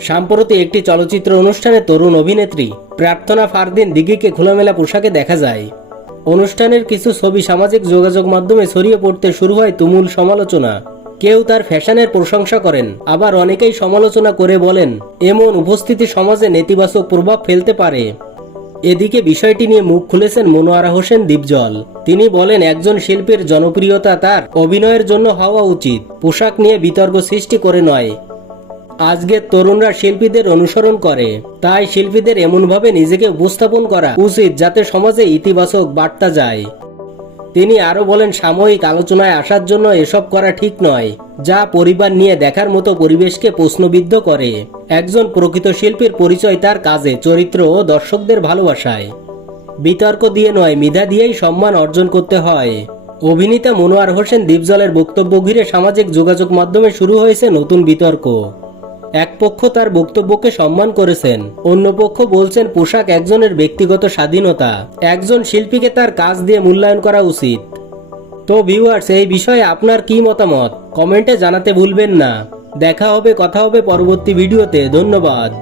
সম্প্রতি একটি চলচ্চিত্র অনুষ্ঠানে তরুণ অভিনেত্রী প্রার্থনা ফারদিন দিঘিকে খোলামেলা পোশাকে দেখা যায়। অনুষ্ঠানের কিছু ছবি সামাজিক যোগাযোগ মাধ্যমে ছড়িয়ে পড়তে শুরু হয় তুমুল সমালোচনা। কেউ তার ফ্যাশনের প্রশংসা করেন, আবার অনেকেই সমালোচনা করে বলেন এমন উপস্থিতি সমাজে নেতিবাচক প্রভাব ফেলতে পারে। এদিকে বিষয়টি নিয়ে মুখ খুলেছেন মনোয়ারা হোসেন দীপজল। তিনি বলেন, একজন শিল্পীর জনপ্রিয়তা তার অভিনয়ের জন্য হওয়া উচিত, পোশাক নিয়ে বিতর্ক সৃষ্টি করে নয়। আজকের তরুণরা শিল্পীদের অনুসরণ করে, তাই শিল্পীদের এমনভাবে নিজেকে উপস্থাপন করা উচিত যাতে সমাজে ইতিবাচক বার্তা যায়। তিনি আরো বলেন, সাময়িক আলোচনায় আসার জন্য এসব করা ঠিক নয়, যা পরিবার নিয়ে দেখার মতো পরিবেশকে প্রশ্নবিদ্ধ করে। একজন প্রকৃত শিল্পীর পরিচয় তার কাজে, চরিত্র ও দর্শকদের ভালোবাসায়। বিতর্ক দিয়ে নয়, মেধা দিয়েই সম্মান অর্জন করতে হয়। অভিনেতা মনোয়ার হোসেন দীপজলের বক্তব্য ঘিরে সামাজিক যোগাযোগ মাধ্যমে শুরু হয়েছে নতুন বিতর্ক। এক পক্ষ তার বক্তব্যকে সম্মান করেছেন, অন্য পক্ষ বলছেন পোশাক একজনের ব্যক্তিগত স্বাধীনতা, একজন শিল্পীকে তার কাজ দিয়ে মূল্যায়ন করা উচিত। তো ভিউয়ার্স, এই বিষয়ে আপনার কি মতামত কমেন্টে জানাতে ভুলবেন না। কথা হবে পরবর্তী ভিডিওতে। ধন্যবাদ।